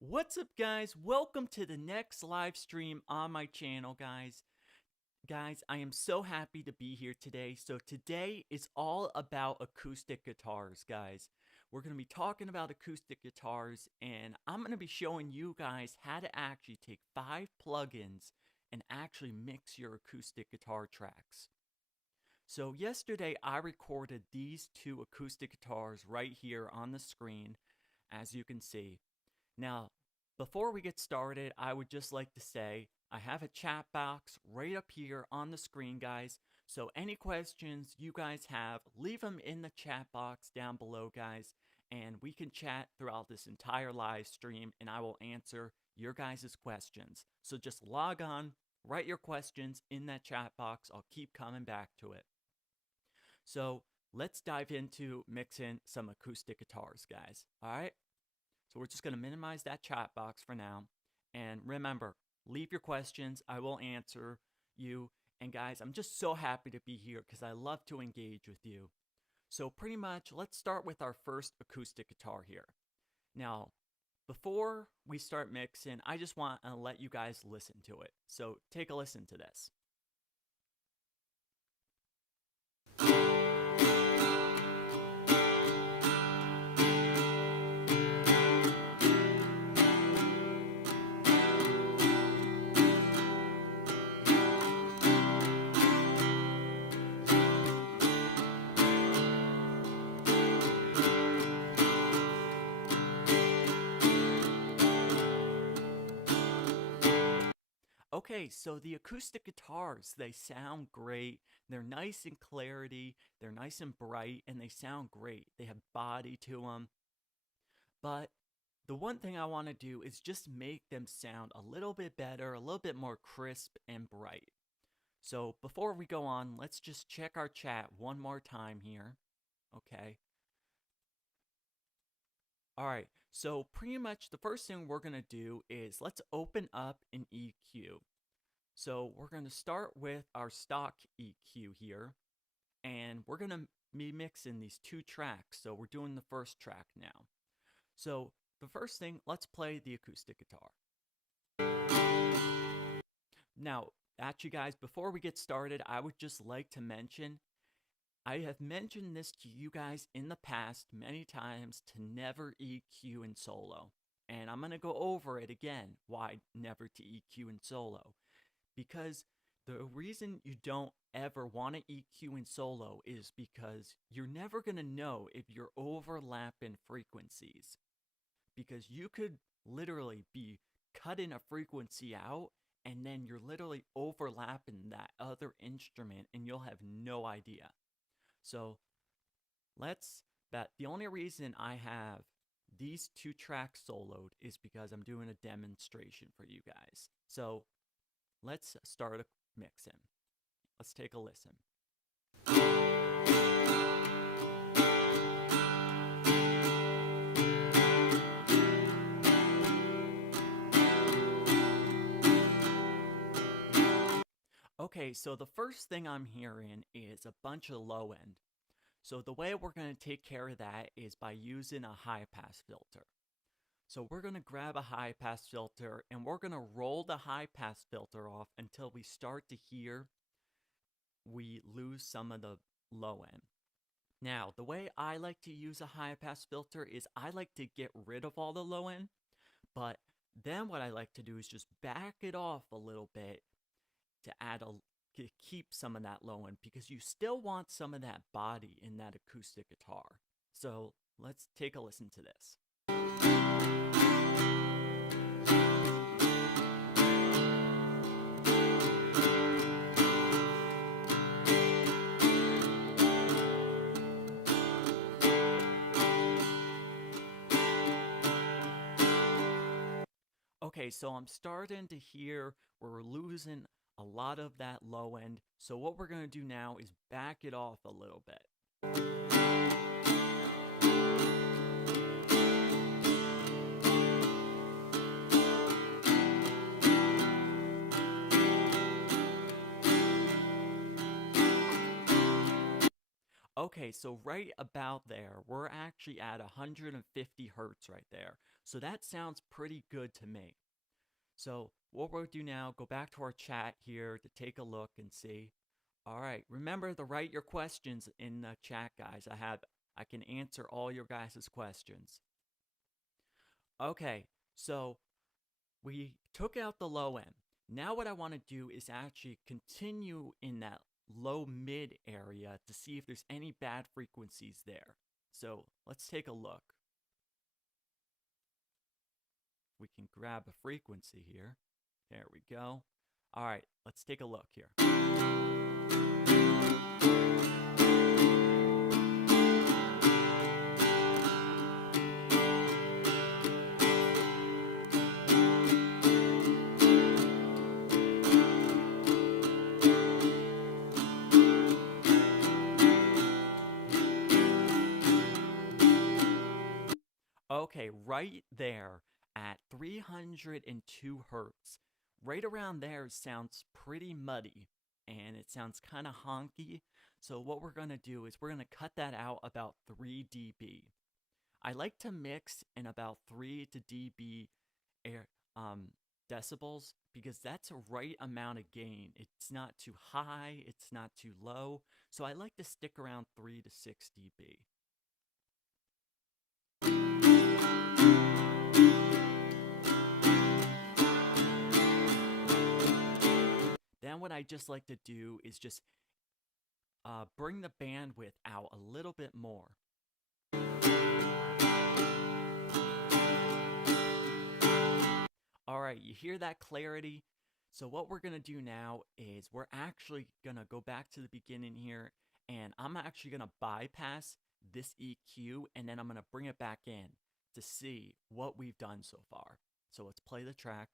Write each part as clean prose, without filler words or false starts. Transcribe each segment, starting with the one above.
What's up, guys? Welcome to the next live stream on my channel, guys. I am so happy to be here today. So today is all about acoustic guitars, guys. We're going to be talking about acoustic guitars, and I'm going to be showing you guys how to actually take 5 plugins and actually mix your acoustic guitar tracks. So yesterday I recorded these 2 acoustic guitars right here on the screen, as you can see. Now, before we get started, I would just like to say I have a chat box right up here on the screen, guys. So any questions you guys have, leave them in the chat box down below, guys. And we can chat throughout this entire live stream, and I will answer your guys' questions. So just log on, write your questions in that chat box. I'll keep coming back to it. So let's dive into mixing some acoustic guitars, guys. All right? So we're just going to minimize that chat box for now. And remember, leave your questions. I will answer you. And guys, I'm just so happy to be here because I love to engage with you. So pretty much, let's start with our first acoustic guitar here. Now, before we start mixing, I just want to let you guys listen to it. So take a listen to this. Okay, so the acoustic guitars, they sound great. They're nice in clarity, they're nice and bright, and they sound great. They have body to them. But the one thing I want to do is just make them sound a little bit better, a little bit more crisp and bright. So before we go on, let's just check our chat one more time here. Okay. All right, so pretty much the first thing we're going to do is let's open up an EQ. So we're going to start with our stock EQ here, and we're going to be mixing these 2 tracks. So we're doing the first track now. So the first thing, let's play the acoustic guitar. Now, actually guys, before we get started, I would just like to mention, I have mentioned this to you guys in the past many times to never EQ in solo. And I'm going to go over it again, why never to EQ in solo. Because the reason you don't ever want to EQ in solo is because you're never going to know if you're overlapping frequencies. Because you could literally be cutting a frequency out and then you're literally overlapping that other instrument and you'll have no idea. So the only reason I have these 2 tracks soloed is because I'm doing a demonstration for you guys. So let's start mixing. Let's take a listen. Okay, so the first thing I'm hearing is a bunch of low end. So the way we're going to take care of that is by using a high pass filter. So we're going to grab a high pass filter and we're going to roll the high pass filter off until we start to hear we lose some of the low end. Now, the way I like to use a high pass filter is I like to get rid of all the low end, but then what I like to do is just back it off a little bit to keep some of that low end, because you still want some of that body in that acoustic guitar. So let's take a listen to this. Okay, so I'm starting to hear we're losing a lot of that low end. So what we're going to do now is back it off a little bit. Okay, so right about there, we're actually at 150 hertz right there. So that sounds pretty good to me. So what we'll do now, go back to our chat here to take a look and see. All right, remember to write your questions in the chat, guys. I can answer all your guys' questions. Okay, so we took out the low end. Now what I want to do is actually continue in that low mid area to see if there's any bad frequencies there. So let's take a look. We can grab a frequency here. There we go. All right, let's take a look here. Okay, right there at 302 hertz. Right around there sounds pretty muddy and it sounds kind of honky. So what we're going to do is we're going to cut that out about 3 dB. I like to mix in about 3 to dB decibels because that's a right amount of gain. It's not too high, it's not too low. So I like to stick around 3 to 6 dB. Then what I just like to do is just bring the bandwidth out a little bit more. All right, you hear that clarity? So what we're gonna do now is we're actually gonna go back to the beginning here, and I'm actually gonna bypass this EQ, and then I'm gonna bring it back in to see what we've done so far. So let's play the track.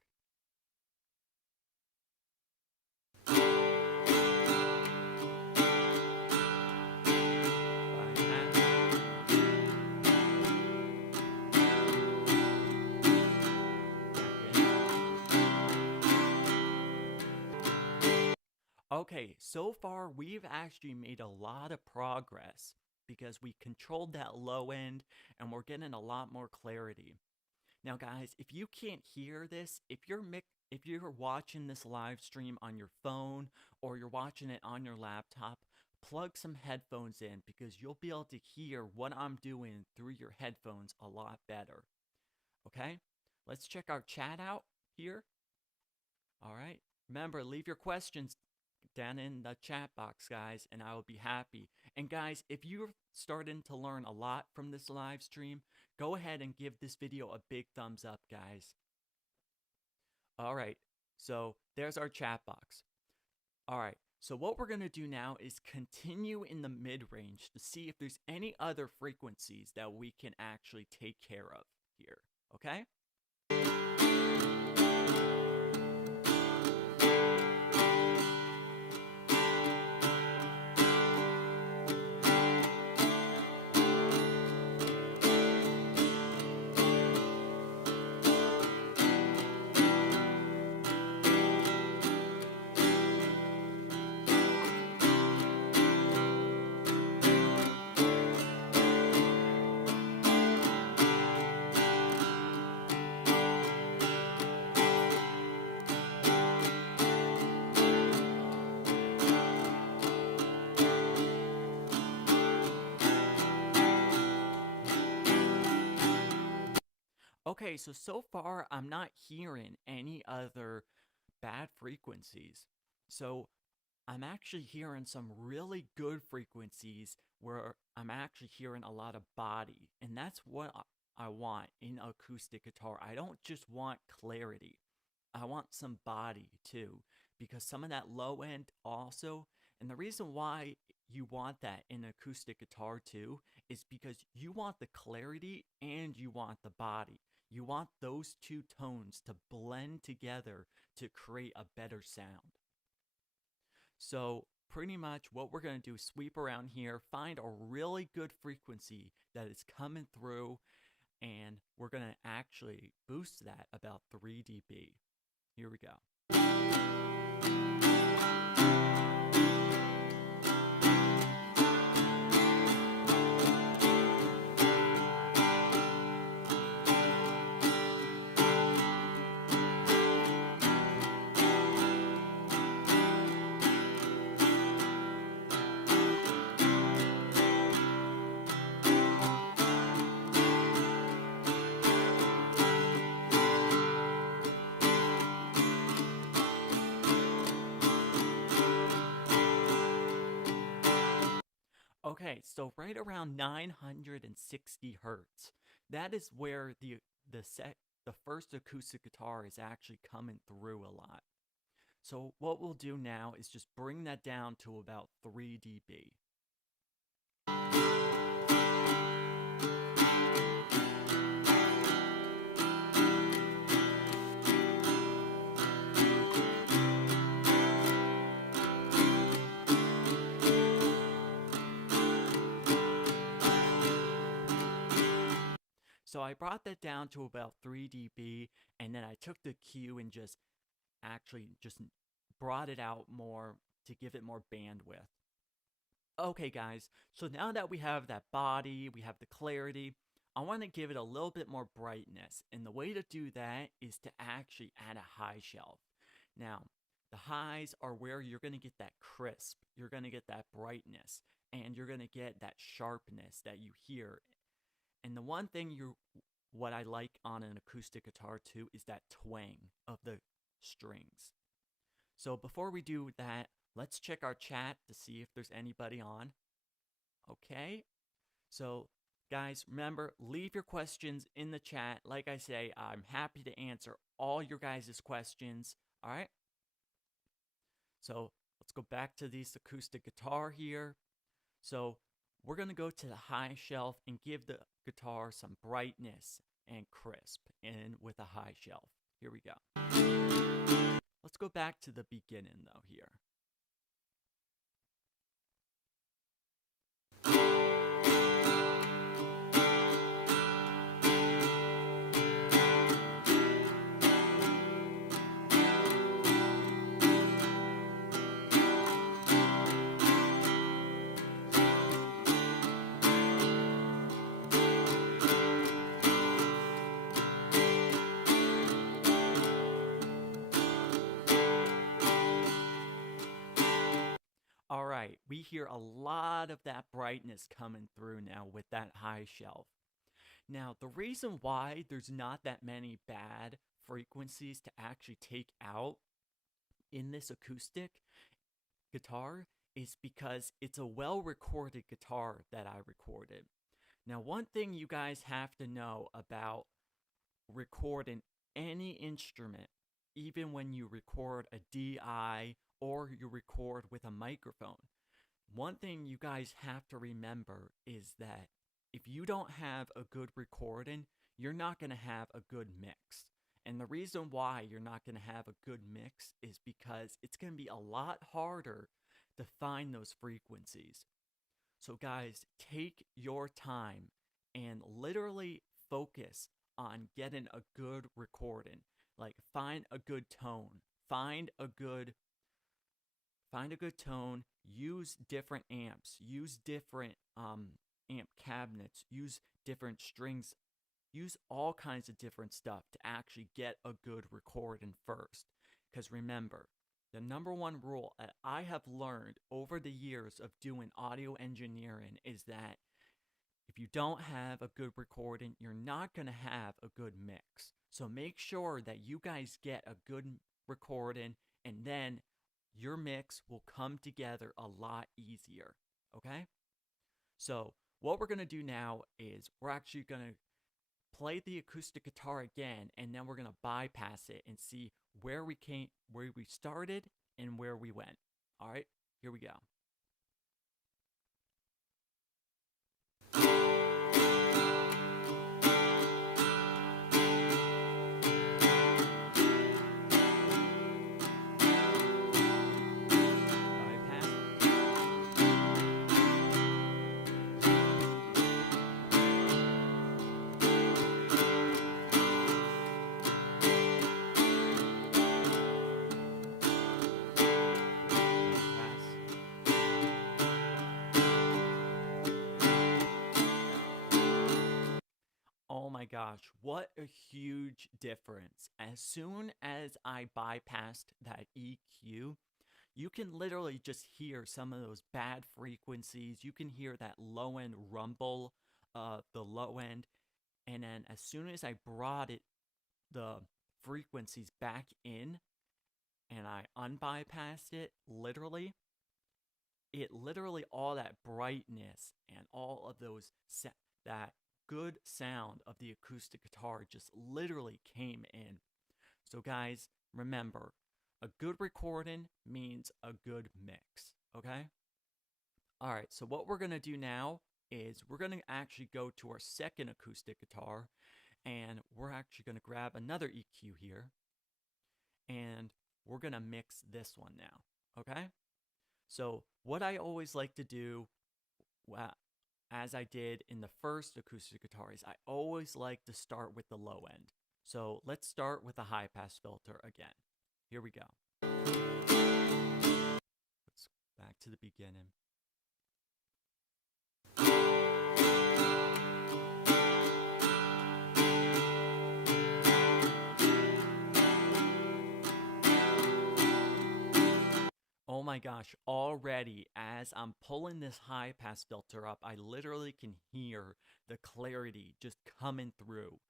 Okay, so far we've actually made a lot of progress because we controlled that low end and we're getting a lot more clarity. Now guys, if you can't hear this, if you're watching this live stream on your phone or you're watching it on your laptop, plug some headphones in because you'll be able to hear what I'm doing through your headphones a lot better. Okay? Let's check our chat out here. All right. Remember, leave your questions down in the chat box, guys, and I will be happy. And guys, if you're starting to learn a lot from this live stream, go ahead and give this video a big thumbs up, guys. All right, so there's our chat box. All right, so what we're going to do now is continue in the mid-range to see if there's any other frequencies that we can actually take care of here, okay? Okay, so far I'm not hearing any other bad frequencies. So I'm actually hearing some really good frequencies where I'm actually hearing a lot of body. And that's what I want in acoustic guitar. I don't just want clarity. I want some body too, because some of that low end also, and the reason why you want that in acoustic guitar too is because you want the clarity and you want the body. You want those two tones to blend together to create a better sound. So pretty much what we're going to do is sweep around here, find a really good frequency that is coming through, and we're going to actually boost that about 3 dB. Here we go. Okay, so right around 960 hertz. That is where the first acoustic guitar is actually coming through a lot. So what we'll do now is just bring that down to about 3 dB. So I brought that down to about 3 dB, and then I took the Q and just brought it out more to give it more bandwidth. Okay guys, so now that we have that body, we have the clarity, I want to give it a little bit more brightness, and the way to do that is to actually add a high shelf. Now, the highs are where you're going to get that crisp, you're going to get that brightness, and you're going to get that sharpness that you hear. And the one thing what I like on an acoustic guitar too is that twang of the strings. So before we do that, let's check our chat to see if there's anybody on. Okay. So guys, remember, leave your questions in the chat. Like I say, I'm happy to answer all your guys' questions. All right. So let's go back to this acoustic guitar here. So we're going to go to the high shelf and give the guitar some brightness and crisp and with a high shelf. Here we go. Let's go back to the beginning though here. All right, we hear a lot of that brightness coming through now with that high shelf. Now, the reason why there's not that many bad frequencies to actually take out in this acoustic guitar is because it's a well-recorded guitar that I recorded. Now, one thing you guys have to know about recording any instrument, even when you record a DI or you record with a microphone, one thing you guys have to remember is that if you don't have a good recording, you're not going to have a good mix. And the reason why you're not going to have a good mix is because it's going to be a lot harder to find those frequencies. So guys, take your time and literally focus on getting a good recording. Like, find a good tone, find a good tone, use different amps, use different amp cabinets, use different strings, use all kinds of different stuff to actually get a good recording first. Because remember, the number one rule that I have learned over the years of doing audio engineering is that if you don't have a good recording, you're not going to have a good mix. So make sure that you guys get a good recording, and then your mix will come together a lot easier. Okay? So what we're going to do now is we're actually going to play the acoustic guitar again, and then we're going to bypass it and see where we started and where we went. All right, here we go. Oh my gosh, what a huge difference. As soon as I bypassed that EQ, you can literally just hear some of those bad frequencies. You can hear that low end rumble, the low end. And then as soon as I brought the frequencies back in and I unbypassed it, literally, it literally, all that brightness and all of those that good sound of the acoustic guitar just literally came in. So guys, remember, a good recording means a good mix, okay? All right, so what we're gonna do now is we're gonna actually go to our second acoustic guitar, and we're actually gonna grab another EQ here, and we're gonna mix this one now, okay? So what I always like to do, as I did in the first acoustic guitar, is I always like to start with the low end. So let's start with a high pass filter again. Here we go. Let's go back to the beginning. Oh my gosh, already as I'm pulling this high pass filter up, I literally can hear the clarity just coming through.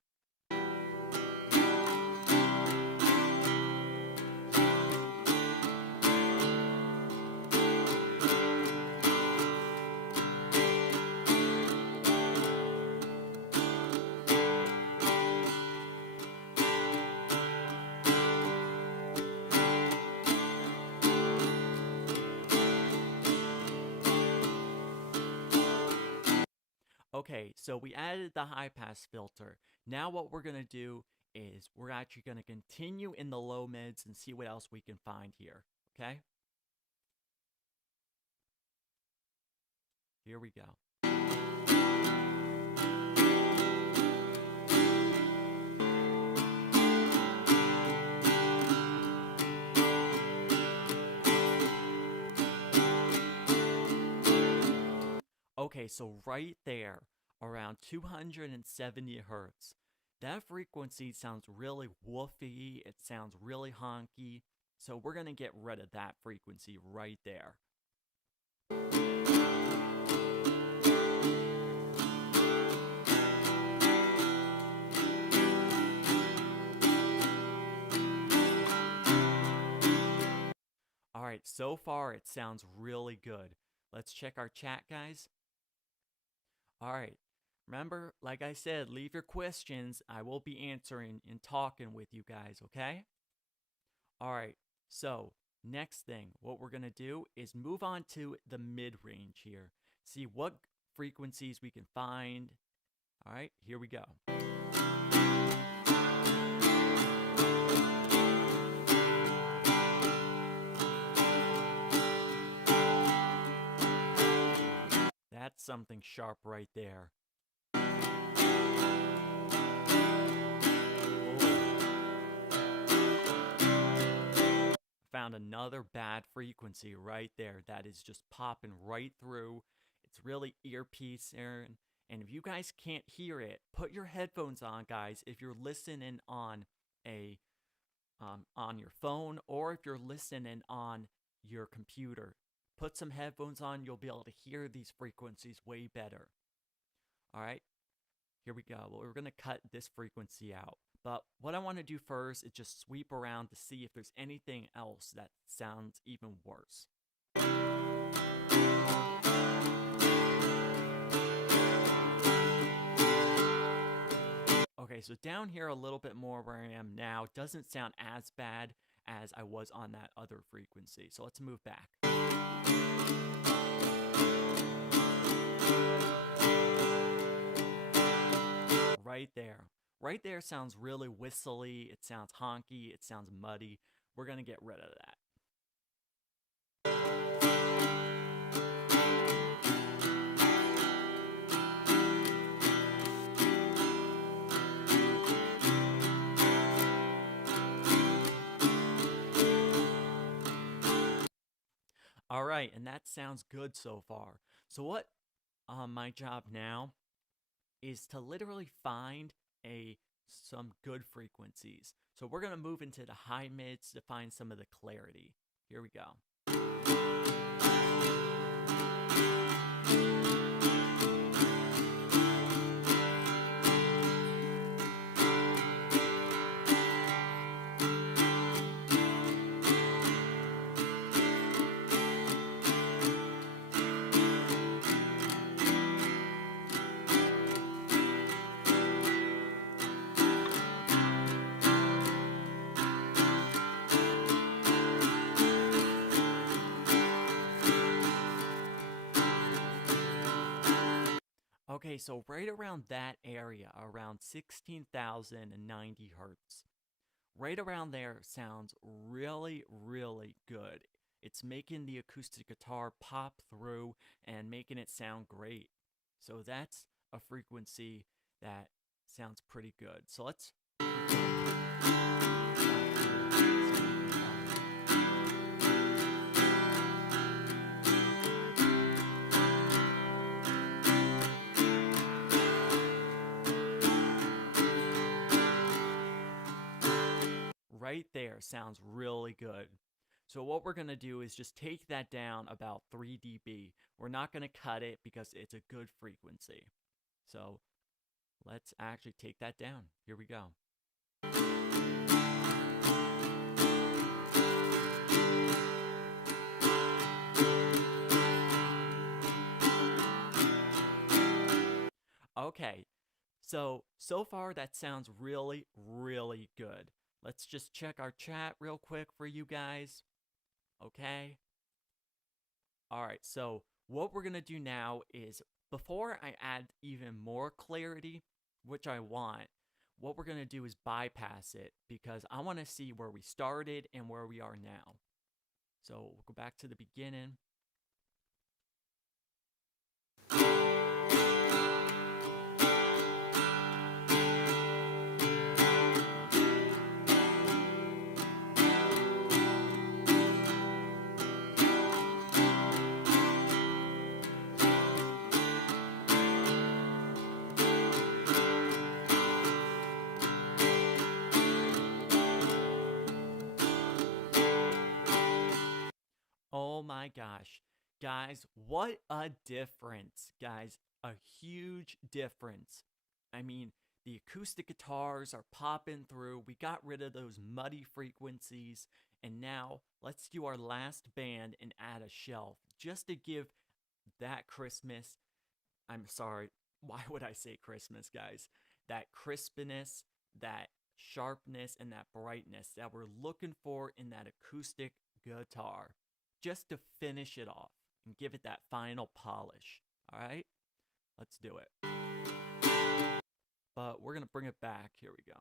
Okay, so we added the high pass filter. Now what we're going to do is we're actually going to continue in the low mids and see what else we can find here, okay? Here we go. Okay, so right there, around 270 hertz, that frequency sounds really woofy, it sounds really honky, so we're going to get rid of that frequency right there. Alright, so far it sounds really good. Let's check our chat, guys. Alright, remember, like I said, leave your questions. I will be answering and talking with you guys, okay? Alright, so next thing, what we're going to do is move on to the mid-range here. See what frequencies we can find. Alright, here we go. That's something sharp right there. Found another bad frequency right there that is just popping right through. It's really earpiece there. And if you guys can't hear it, put your headphones on, guys. If you're listening on your phone, or if you're listening on your computer, put some headphones on. You'll be able to hear these frequencies way better. All right, here we go. Well, we're going to cut this frequency out. But what I want to do first is just sweep around to see if there's anything else that sounds even worse. Okay, so down here a little bit more where I am now doesn't sound as bad as I was on that other frequency. So let's move back. Right there. Right there sounds really whistly, it sounds honky, it sounds muddy. We're going to get rid of that. All right, and that sounds good so far. So what my job now is to literally find some good frequencies. So we're going to move into the high mids to find some of the clarity. Here we go. Okay, so right around that area, around 16,090 hertz, right around there sounds really, really good. It's making the acoustic guitar pop through and making it sound great. So that's a frequency that sounds pretty good. So let's keep right there sounds really good. So what we're going to do is just take that down about 3 dB. We're not going to cut it because it's a good frequency. So let's actually take that down. Here we go. Okay, so far that sounds really, really good. Let's just check our chat real quick for you guys. Okay. All right, so what we're going to do now is before I add even more clarity, which I want, what we're going to do is bypass it because I want to see where we started and where we are now. So we'll go back to the beginning. Oh my gosh. Guys, what a difference, guys. A huge difference. I mean, the acoustic guitars are popping through. We got rid of those muddy frequencies. And now let's do our last band and add a shelf just to give that Christmas. I'm sorry. Why would I say Christmas, guys? That crispness, that sharpness, and that brightness that we're looking for in that acoustic guitar just to finish it off and give it that final polish. All right, let's do it. But we're going to bring it back. Here we go.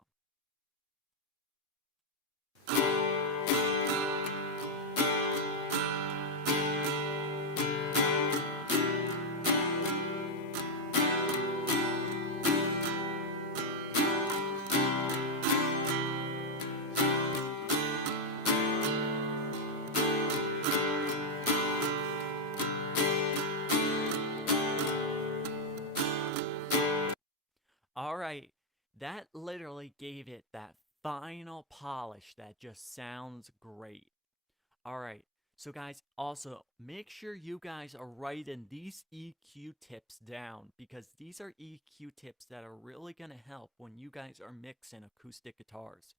All right, that literally gave it that final polish that just sounds great. All right, so guys, also make sure you guys are writing these EQ tips down because these are EQ tips that are really going to help when you guys are mixing acoustic guitars.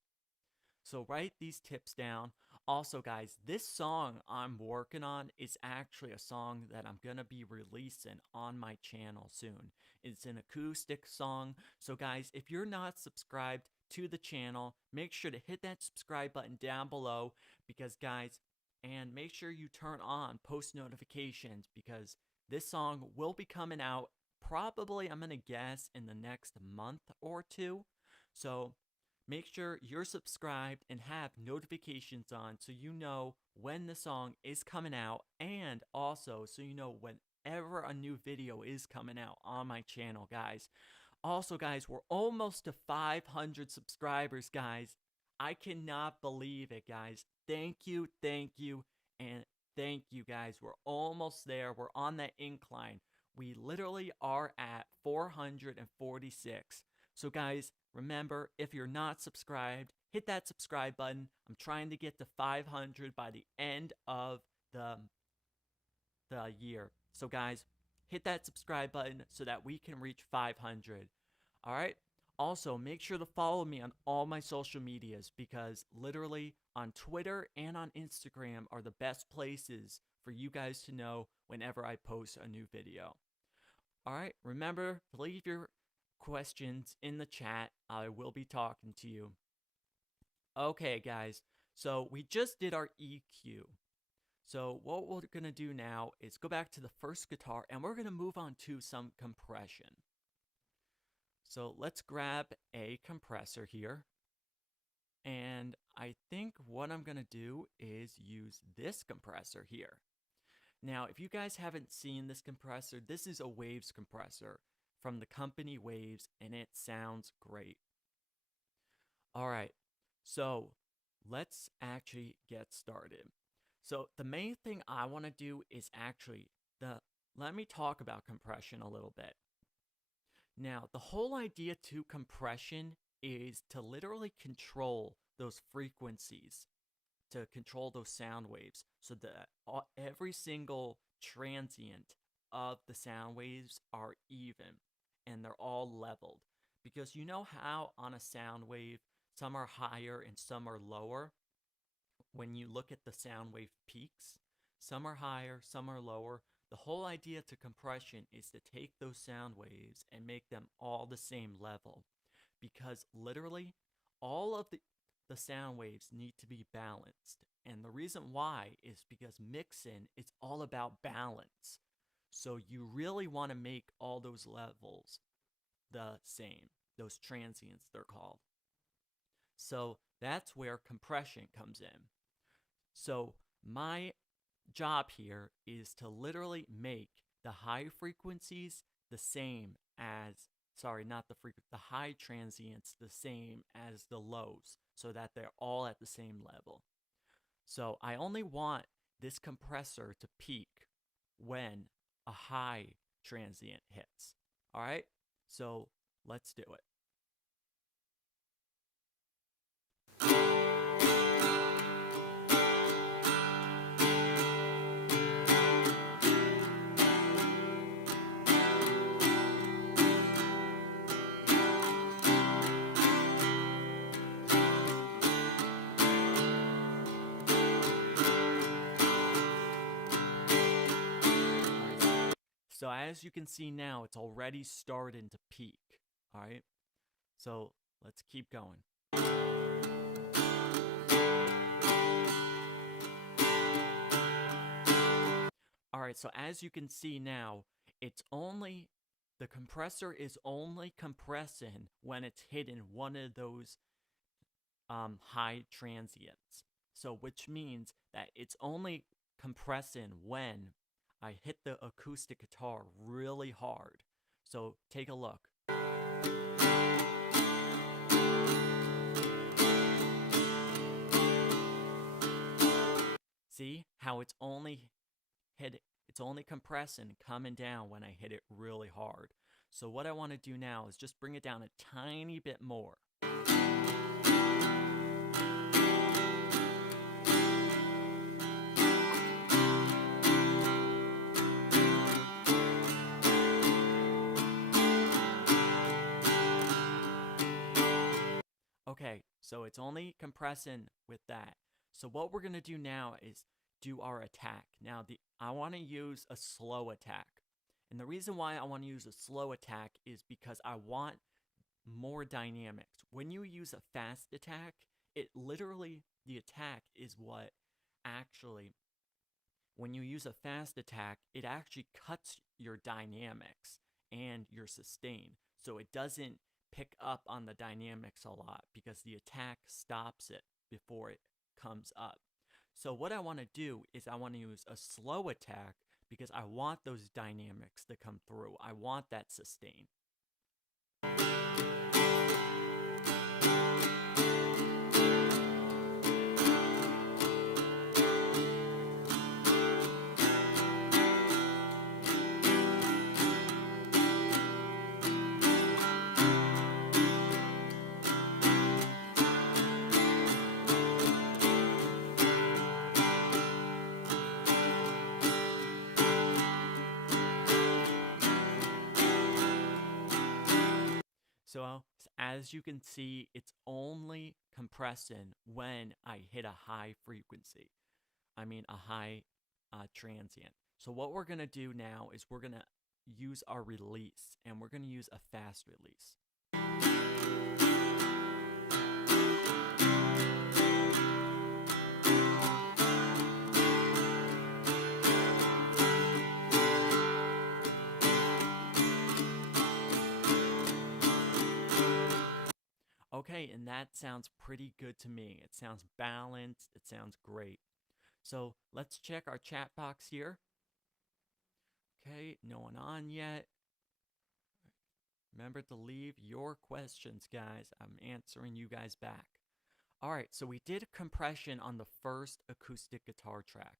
So write these tips down. Also, guys, this song I'm working on is actually a song that I'm going to be releasing on my channel soon. It's an acoustic song. So, guys, if you're not subscribed to the channel, make sure to hit that subscribe button down below because, guys, and make sure you turn on post notifications because this song will be coming out probably, I'm going to guess, in the next month or two. So, make sure you're subscribed and have notifications on so you know when the song is coming out and also so you know whenever a new video is coming out on my channel, guys. Also, guys, we're almost to 500 subscribers, guys. I cannot believe it, guys. Thank you, and thank you, guys. We're almost there. We're on that incline. We literally are at 446. So, guys, remember, if you're not subscribed, hit that subscribe button. I'm trying to get to 500 by the end of the year. So, guys, hit that subscribe button so that we can reach 500. All right? Also, make sure to follow me on all my social medias because literally on Twitter and on Instagram are the best places for you guys to know whenever I post a new video. All right? Remember to leave your questions in the chat. I will be talking to you. Okay, guys. So we just did our EQ. So what we're going to do now is go back to the first guitar and we're going to move on to some compression. So let's grab a compressor here. And I think what I'm going to do is use this compressor here. Now, if you guys haven't seen this compressor, this is a Waves compressor from the company Waves, and it sounds great. All right, so let's actually get started. So the main thing I want to do is actually let me talk about compression a little bit. Now, the whole idea to compression is to literally control those frequencies, to control those sound waves, so that every single transient of the sound waves are even and they're all leveled. Because you know how on a sound wave, some are higher and some are lower? When you look at the sound wave peaks, some are higher, some are lower. The whole idea to compression is to take those sound waves and make them all the same level. Because literally, all of the sound waves need to be balanced. And the reason why is because mixing is all about balance. So you really want to make all those levels the same, those transients they're called. So that's where compression comes in. So my job here is to literally make the high frequencies the same as, the high transients the same as the lows, so that they're all at the same level. So I only want this compressor to peak when a high transient hits. All right, so let's do it. So as you can see now, it's already starting to peak. All right, so let's keep going. All right, so as you can see now, the compressor is only compressing when it's hitting one of those high transients. So which means that it's only compressing when I hit the acoustic guitar really hard. So take a look. See how it's only compressing, coming down when I hit it really hard. So what I want to do now is just bring it down a tiny bit more. Okay, so it's only compressing with that. So what we're going to do now is do our attack. Now, I want to use a slow attack. And the reason why I want to use a slow attack is because I want more dynamics. When you use a fast attack, the attack is what actually, when you use a fast attack, it actually cuts your dynamics and your sustain. So it doesn't pick up on the dynamics a lot because the attack stops it before it comes up. So what I want to do is I want to use a slow attack because I want those dynamics to come through. I want that sustain. So as you can see, it's only compressing when I hit a high frequency. I mean a high transient. So what we're going to do now is we're going to use our release, and we're going to use a fast release. Okay, and that sounds pretty good to me. It sounds balanced, it sounds great. So let's check our chat box here. Okay, no one on yet. Remember to leave your questions, guys. I'm answering you guys back. All right, so we did compression on the first acoustic guitar track.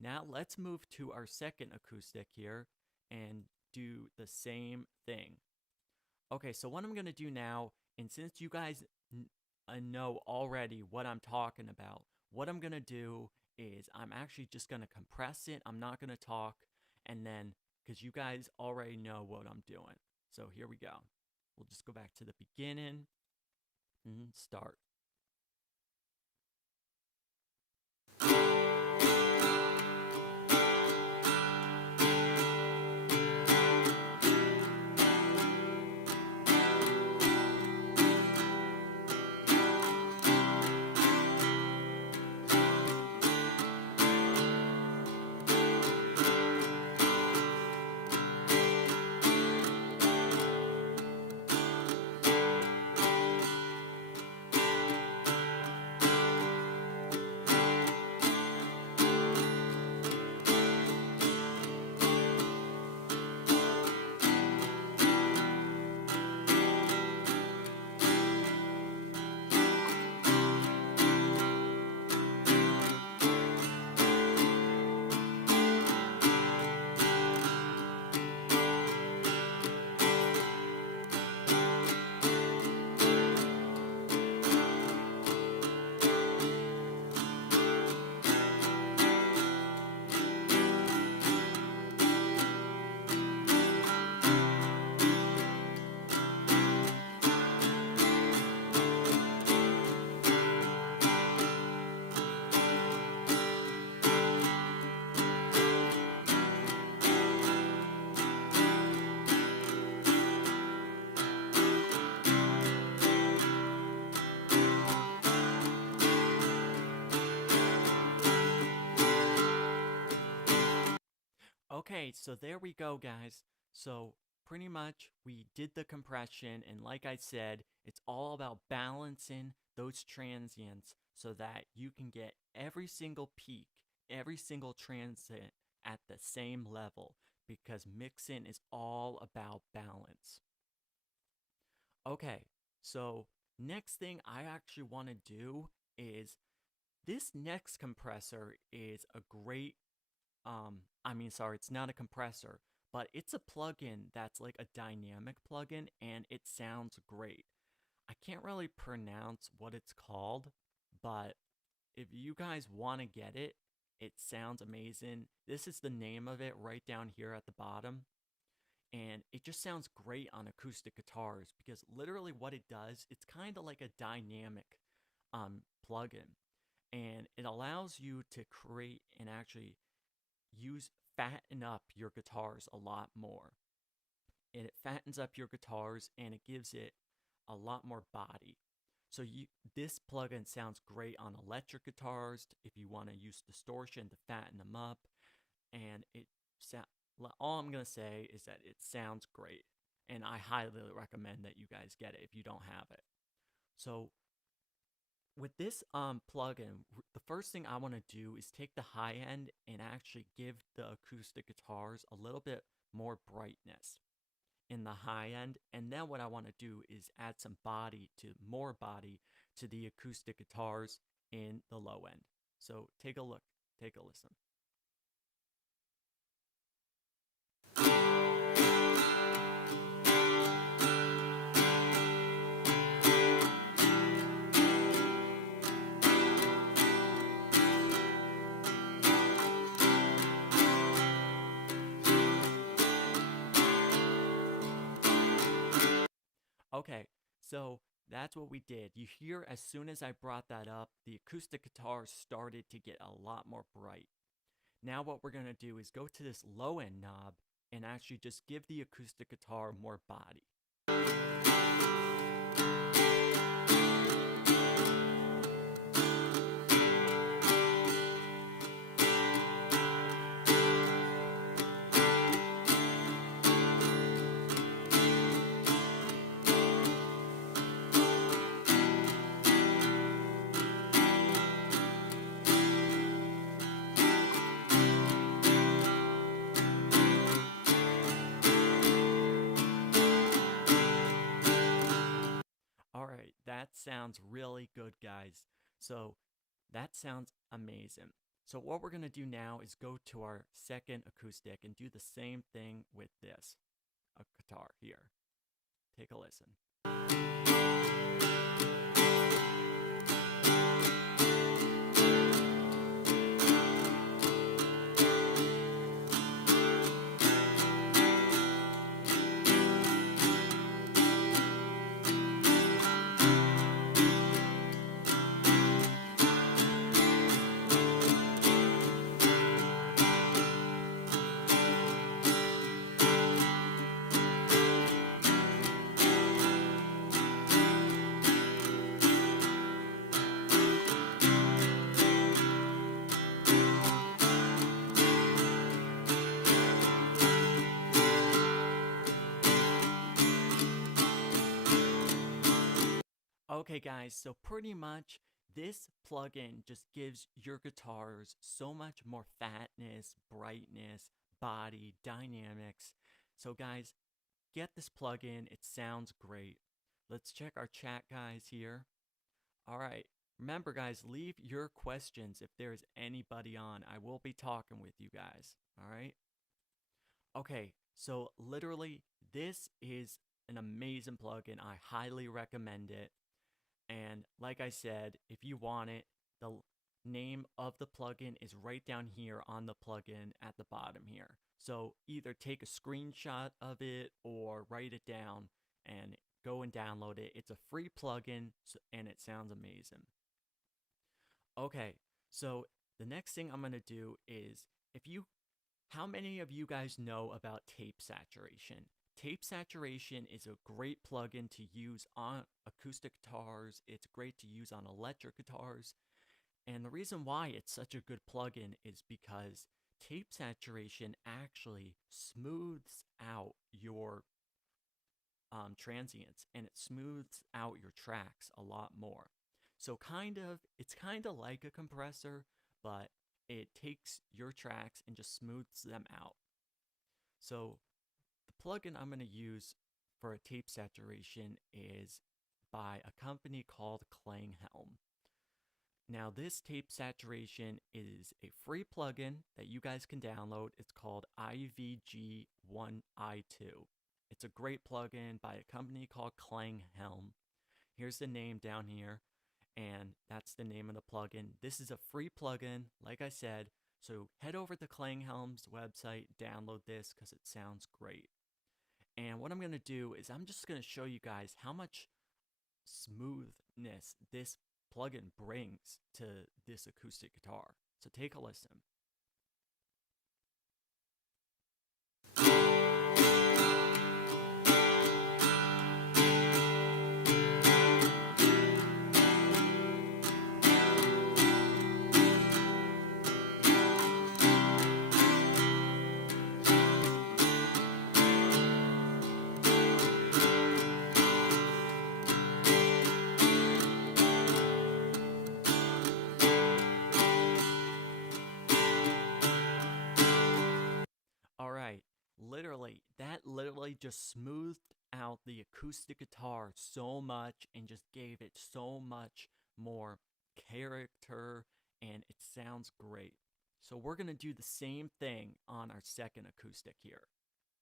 Now let's move to our second acoustic here and do the same thing. Okay, so what I'm going to do now, and since you guys know already what I'm talking about, what I'm going to do is I'm actually just going to compress it. I'm not going to talk, and then, because you guys already know what I'm doing. So here we go. We'll just go back to the beginning and start. Okay, so there we go, guys. So pretty much we did the compression, and like I said, it's all about balancing those transients so that you can get every single peak, every single transient at the same level, because mixing is all about balance. Okay, so next thing I actually want to do is this next compressor is a great sorry, it's not a compressor, but it's a plugin that's like a dynamic plugin and it sounds great. I can't really pronounce what it's called, but if you guys want to get it, it sounds amazing. This is the name of it right down here at the bottom. And it just sounds great on acoustic guitars because literally what it does, it's kind of like a dynamic plugin. And it allows you to create and actually fatten up your guitars a lot more. And it fattens up your guitars and it gives it a lot more body. So this plugin sounds great on electric guitars if you want to use distortion to fatten them up. And all I'm going to say is that it sounds great. And I highly recommend that you guys get it if you don't have it. So with this plugin, the first thing I want to do is take the high end and actually give the acoustic guitars a little bit more brightness in the high end. And then what I want to do is add some more body to the acoustic guitars in the low end. So take a look, take a listen. Okay, so that's what we did. You hear as soon as I brought that up, the acoustic guitar started to get a lot more bright. Now what we're going to do is go to this low end knob and actually just give the acoustic guitar more body. right, that sounds really good, guys. So that sounds amazing. So what we're going to do now is go to our second acoustic and do the same thing with this, a guitar here. Take a listen. Okay, guys, so pretty much this plugin just gives your guitars so much more fatness, brightness, body, dynamics. So, guys, get this plugin. It sounds great. Let's check our chat, guys, here. All right. Remember, guys, leave your questions if there's anybody on. I will be talking with you guys. All right. Okay, so literally, this is an amazing plugin. I highly recommend it. And like I said, if you want it, the name of the plugin is right down here on the plugin at the bottom here. So either take a screenshot of it or write it down and go and download it. It's a free plugin and it sounds amazing. Okay, so the next thing I'm going to do is how many of you guys know about tape saturation? Tape saturation is a great plugin to use on acoustic guitars. It's great to use on electric guitars. And the reason why it's such a good plugin is because tape saturation actually smooths out your transients and it smooths out your tracks a lot more. So it's kind of like a compressor, but it takes your tracks and just smooths them out. So the plugin I'm going to use for a tape saturation is by a company called Klanghelm. Now this tape saturation is a free plugin that you guys can download. It's called IVG1i2. It's a great plugin by a company called Klanghelm. Here's the name down here, and that's the name of the plugin. This is a free plugin, like I said, so head over to Klanghelm's website, download this because it sounds great. And what I'm going to do is I'm just going to show you guys how much smoothness this plugin brings to this acoustic guitar. So take a listen. Alright, that literally just smoothed out the acoustic guitar so much and just gave it so much more character, and it sounds great. So we're going to do the same thing on our second acoustic here.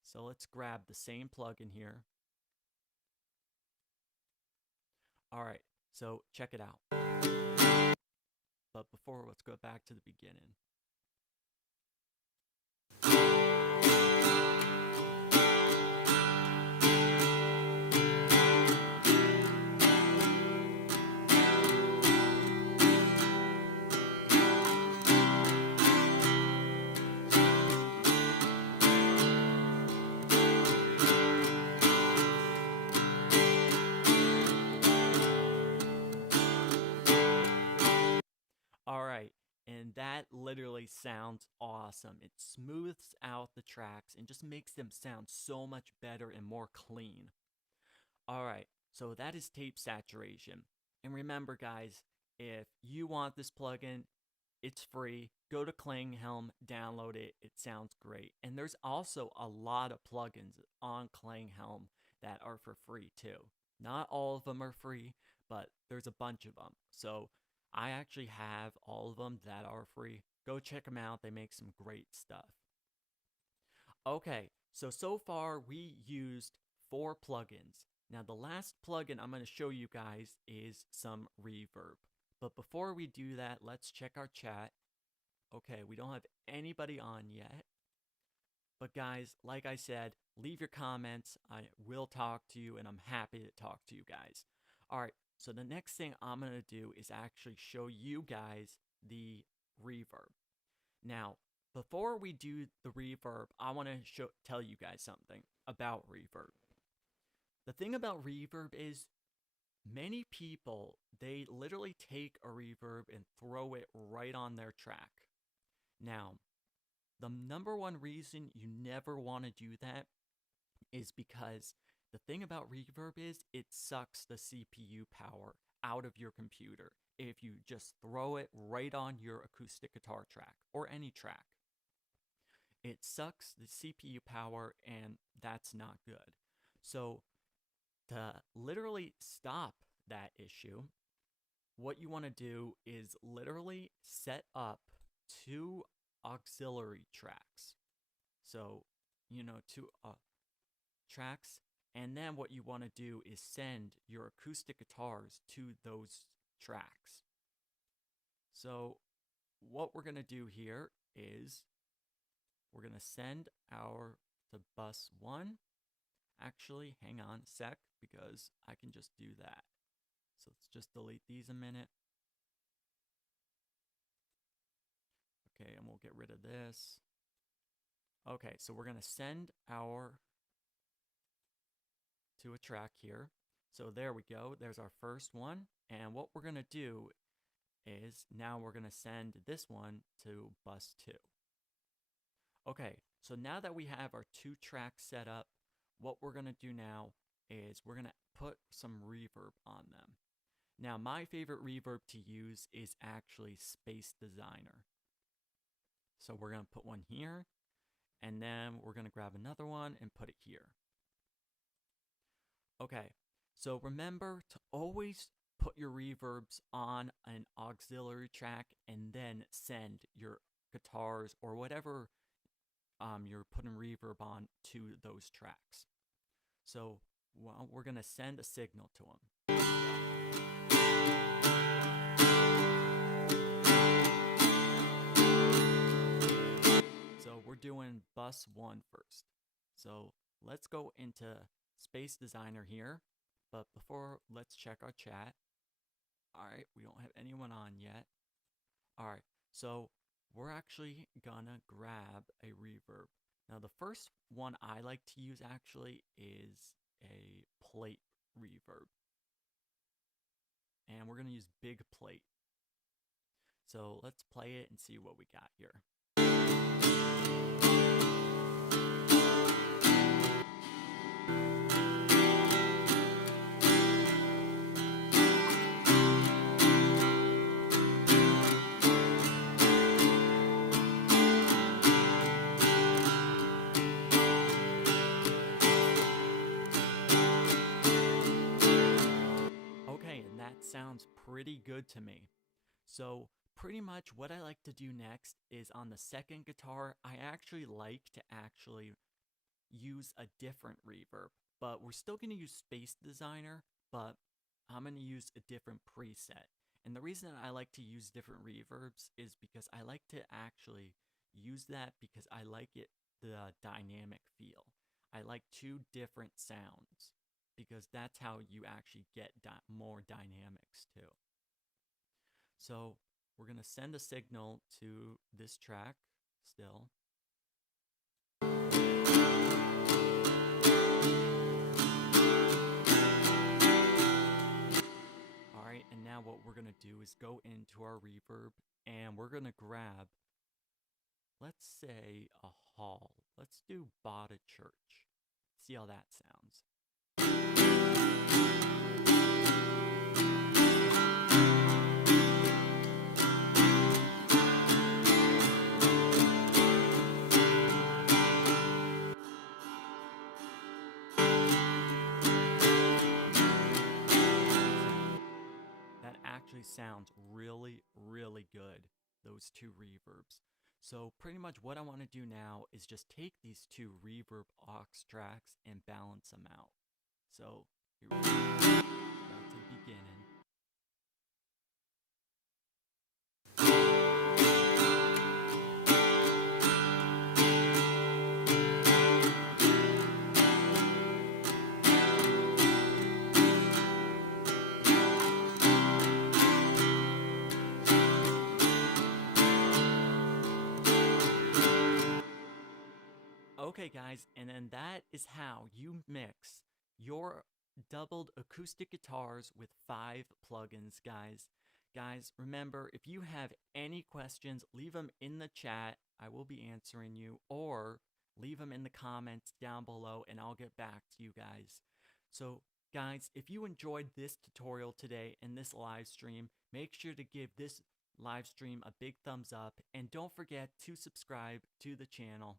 So let's grab the same plugin here. Alright, so check it out. But before, let's go back to the beginning. Alright, and that literally sounds awesome. It smooths out the tracks and just makes them sound so much better and more clean. Alright, so that is tape saturation. And remember, guys, if you want this plugin, it's free. Go to Klanghelm, download it. It sounds great. And there's also a lot of plugins on Klanghelm that are for free too. Not all of them are free, but there's a bunch of them. So I actually have all of them that are free. Go check them out. They make some great stuff. Okay, so far we used 4 plugins. Now the last plugin I'm going to show you guys is some reverb. But before we do that, let's check our chat. Okay, we don't have anybody on yet. But guys, like I said, leave your comments. I will talk to you, and I'm happy to talk to you guys. All right, so the next thing I'm going to do is actually show you guys the reverb. Now, before we do the reverb, I want to tell you guys something about reverb. The thing about reverb is many people, they literally take a reverb and throw it right on their track. Now, the number one reason you never want to do that is because the thing about reverb is it sucks the CPU power out of your computer if you just throw it right on your acoustic guitar track or any track. It sucks the CPU power, and that's not good. So to literally stop that issue, what you want to do is literally set up 2 auxiliary tracks. So, 2 tracks, and then what you want to do is send your acoustic guitars to those tracks. So what we're going to do here is we're going to send our to bus 1. Actually, hang on a sec, because I can just do that. So let's just delete these a minute. Okay, and we'll get rid of this. Okay, so we're going to send our to a track here. So there we go. There's our first one. And what we're going to do is now we're going to send this one to bus 2. Okay, so now that we have our 2 tracks set up, what we're going to do now is we're going to put some reverb on them. Now, my favorite reverb to use is actually Space Designer. So we're going to put one here, and then we're going to grab another one and put it here. Okay, so remember to always put your reverbs on an auxiliary track and then send your guitars or whatever you're putting reverb on to those tracks. So we're going to send a signal to them. So we're doing bus 1 first. So let's go into Space Designer here. But before, let's check our chat. All right, we don't have anyone on yet. All right, so we're actually gonna grab a reverb. Now, the first one I like to use actually is a plate reverb. And we're gonna use big plate. So let's play it and see what we got here. Sounds pretty good to me. So pretty much what I like to do next is on the second guitar, I actually like to use a different reverb, but we're still going to use Space Designer, but I'm going to use a different preset. And the reason I like to use different reverbs is because I like to actually use that because I like the dynamic feel. I like 2 different sounds, because that's how you actually get more dynamics too. So we're going to send a signal to this track still. All right, and now what we're going to do is go into our reverb, and we're going to grab, let's say, a hall. Let's do bought a church. See how that sounds. actually sounds really, really good, those two reverbs. So pretty much what I want to do now is just take these two reverb aux tracks and balance them out. So here we go. Back to the beginning. Okay, guys, and then that is how you mix your doubled acoustic guitars with 5 plugins, guys. Guys, remember, if you have any questions, leave them in the chat. I will be answering you, or leave them in the comments down below, and I'll get back to you guys. So, guys, if you enjoyed this tutorial today and this live stream, make sure to give this live stream a big thumbs up, and don't forget to subscribe to the channel.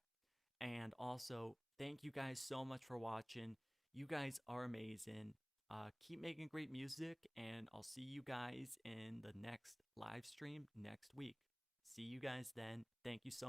And also, thank you guys so much for watching. You guys are amazing. Keep making great music, and I'll see you guys in the next live stream next week. See you guys then. Thank you so much.